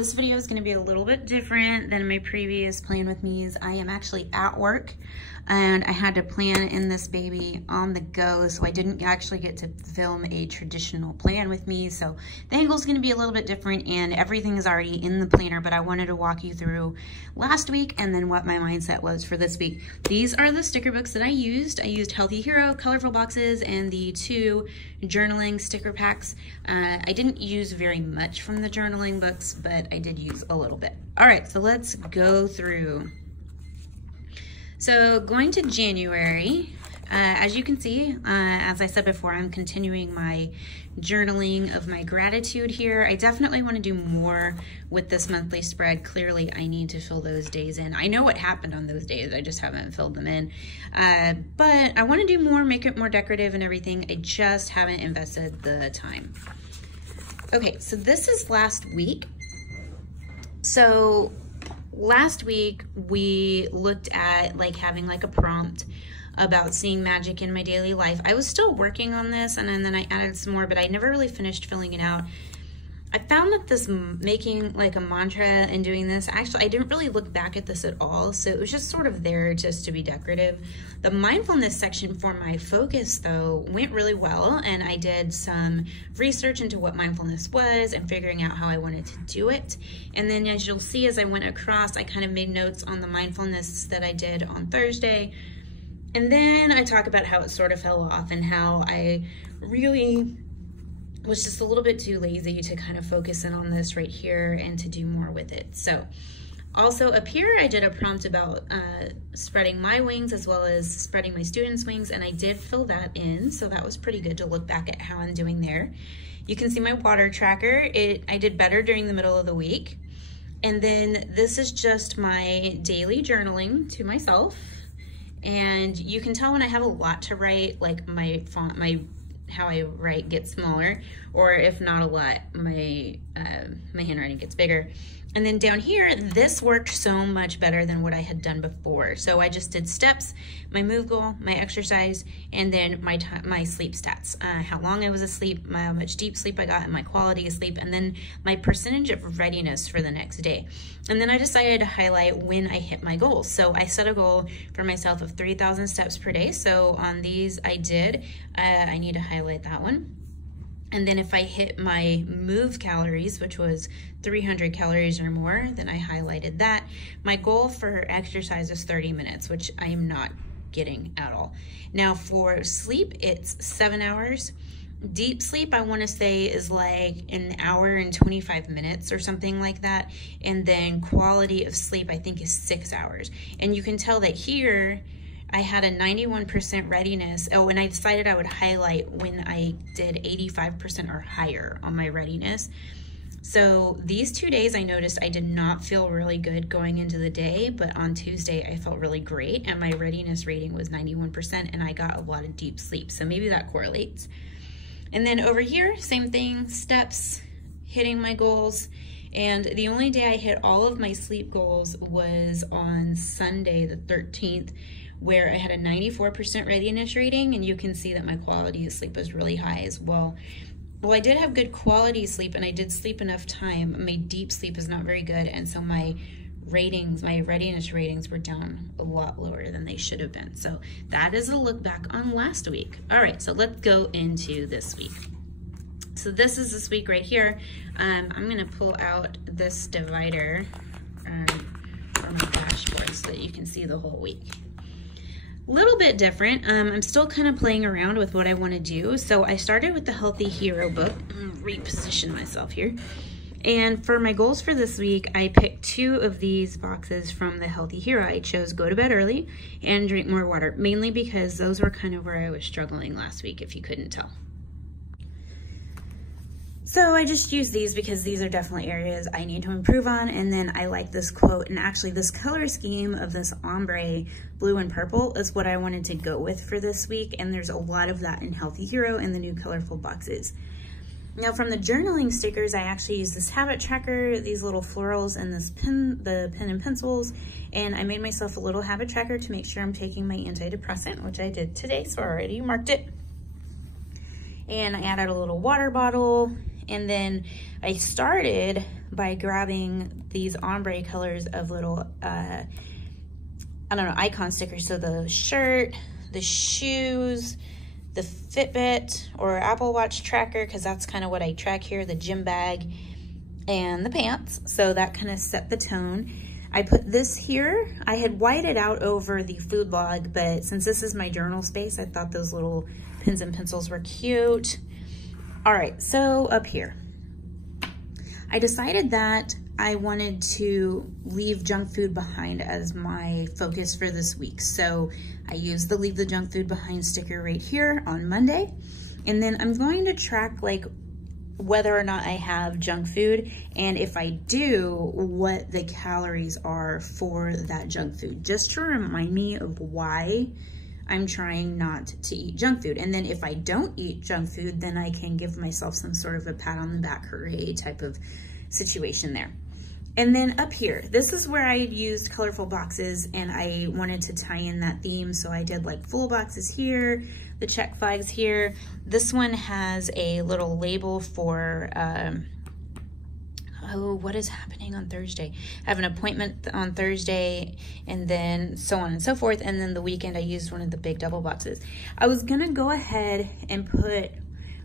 This video is going to be a little bit different than my previous Plan With Me's. I am actually at work and I had to plan in this baby on the go, so I didn't actually get to film a traditional Plan With Me. So the angle is going to be a little bit different and everything is already in the planner, but I wanted to walk you through last week and then what my mindset was for this week. These are the sticker books that I used. I used Healthy Hero, colorful boxes, and the 2 journaling sticker packs. I didn't use very much from the journaling books, but I did use a little bit. All right, so let's go through. So going to January, as you can see, as I said before, I'm continuing my journaling of my gratitude here. I definitely want to do more with this monthly spread. Clearly, I need to fill those days in. I know what happened on those days. I just haven't filled them in. But I want to do more, make it more decorative and everything. I just haven't invested the time. Okay, so this is last week. So last week we looked at having a prompt about seeing magic in my daily life. I was still working on this and then I added some more, but I never really finished filling it out. I found that this making a mantra and doing this, actually I didn't really look back at this at all, so it was just sort of there just to be decorative. The mindfulness section for my focus though went really well, and I did some research into what mindfulness was and figuring out how I wanted to do it. And then as you'll see as I went across, I kind of made notes on the mindfulness that I did on Thursday. And then I talk about how it sort of fell off and how I really was just a little bit too lazy to kind of focus in on this right here and to do more with it. So also up here, I did a prompt about spreading my wings as well as spreading my students' wings, and I did fill that in. So that was pretty good to look back at how I'm doing there. You can see my water tracker. I did better during the middle of the week. And then this is just my daily journaling to myself. And you can tell when I have a lot to write, my font, how I write gets smaller, or if not a lot, my handwriting gets bigger. And then down here, this worked so much better than what I had done before. So I just did steps, my move goal, my exercise, and then my sleep stats. How long I was asleep, how much deep sleep I got, and my quality of sleep, and then my percentage of readiness for the next day. And then I decided to highlight when I hit my goals. So I set a goal for myself of 3,000 steps per day. So on these I did, I need to highlight that one. And then if I hit my move calories, which was 300 calories or more, then I highlighted that. My goal for exercise is 30 minutes, which I am not getting at all. Now for sleep, it's 7 hours. Deep sleep, I want to say, is an hour and 25 minutes or something like that. And then quality of sleep, I think, is 6 hours. And you can tell that here, I had a 91% readiness. Oh, and I decided I would highlight when I did 85% or higher on my readiness. So these 2 days I noticed I did not feel really good going into the day, but on Tuesday I felt really great and my readiness rating was 91% and I got a lot of deep sleep. So maybe that correlates. And then over here, same thing, steps, hitting my goals. And the only day I hit all of my sleep goals was on Sunday, the 13th, where I had a 94% readiness rating, and you can see that my quality of sleep was really high as well. Well, I did have good quality sleep, and I did sleep enough time. My deep sleep is not very good, and so my ratings, my readiness ratings were down a lot lower than they should have been. So that is a look back on last week. All right, so let's go into this week. So this is this week right here. I'm gonna pull out this divider from my dashboard so that you can see the whole week. Little bit different. I'm still kind of playing around with what I want to do. So I started with the Healthy Hero book. I'm gonna reposition myself here. And for my goals for this week, I picked 2 of these boxes from the Healthy Hero. I chose go to bed early and drink more water, mainly because those were kind of where I was struggling last week, if you couldn't tell. So I just use these because these are definitely areas I need to improve on. And then I like this quote, and actually this color scheme of this ombre blue and purple is what I wanted to go with for this week. And there's a lot of that in Healthy Hero and the new colorful boxes. Now from the journaling stickers, I actually use this habit tracker, these little florals, and this the pen and pencils. And I made myself a little habit tracker to make sure I'm taking my antidepressant, which I did today, so I already marked it. And I added a little water bottle. And then I started by grabbing these ombre colors of little, I don't know, icon stickers. So the shirt, the shoes, the Fitbit or Apple Watch tracker, because that's kind of what I track here, the gym bag, and the pants. So that kind of set the tone. I put this here. I had whited out over the food log, but since this is my journal space, I thought those little pens and pencils were cute. All right, so up here, I decided that I wanted to leave junk food behind as my focus for this week. So I used the Leave the Junk Food Behind sticker right here on Monday. And then I'm going to track like whether or not I have junk food, and if I do, what the calories are for that junk food, just to remind me of why I'm trying not to eat junk food. And then if I don't eat junk food, then I can give myself some sort of a pat on the back, hooray type of situation there. And then up here, this is where I used colorful boxes and I wanted to tie in that theme. So I did like full boxes here, the check flags here. This one has a little label for, oh, what is happening on Thursday? I have an appointment on Thursday, and then so on and so forth. And then the weekend I used one of the big double boxes. I was gonna go ahead and put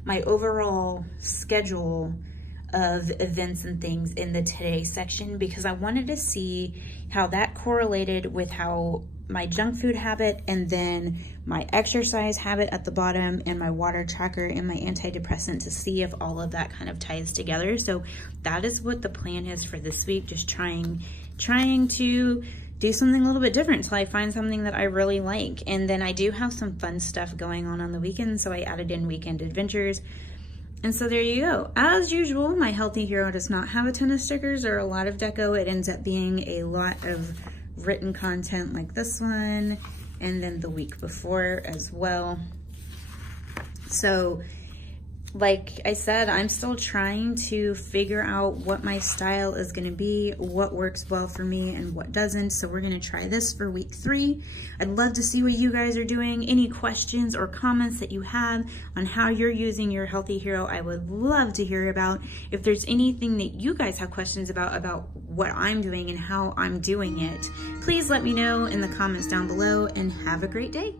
my overall schedule of events and things in the today section, because I wanted to see how that correlated with how my junk food habit and then my exercise habit at the bottom and my water tracker and my antidepressant, to see if all of that kind of ties together. So that is what the plan is for this week, just trying to do something a little bit different until I find something that I really like. And then I do have some fun stuff going on the weekend, so I added in weekend adventures. And so there you go. As usual, my Healthy Hero does not have a ton of stickers or a lot of deco. It ends up being a lot of written content like this one, and then the week before as well. So like I said, I'm still trying to figure out what my style is gonna be, what works well for me and what doesn't. So we're gonna try this for week 3. I'd love to see what you guys are doing. Any questions or comments that you have on how you're using your Healthy Hero, I would love to hear about. If there's anything that you guys have questions about what I'm doing and how I'm doing it, please let me know in the comments down below, and have a great day.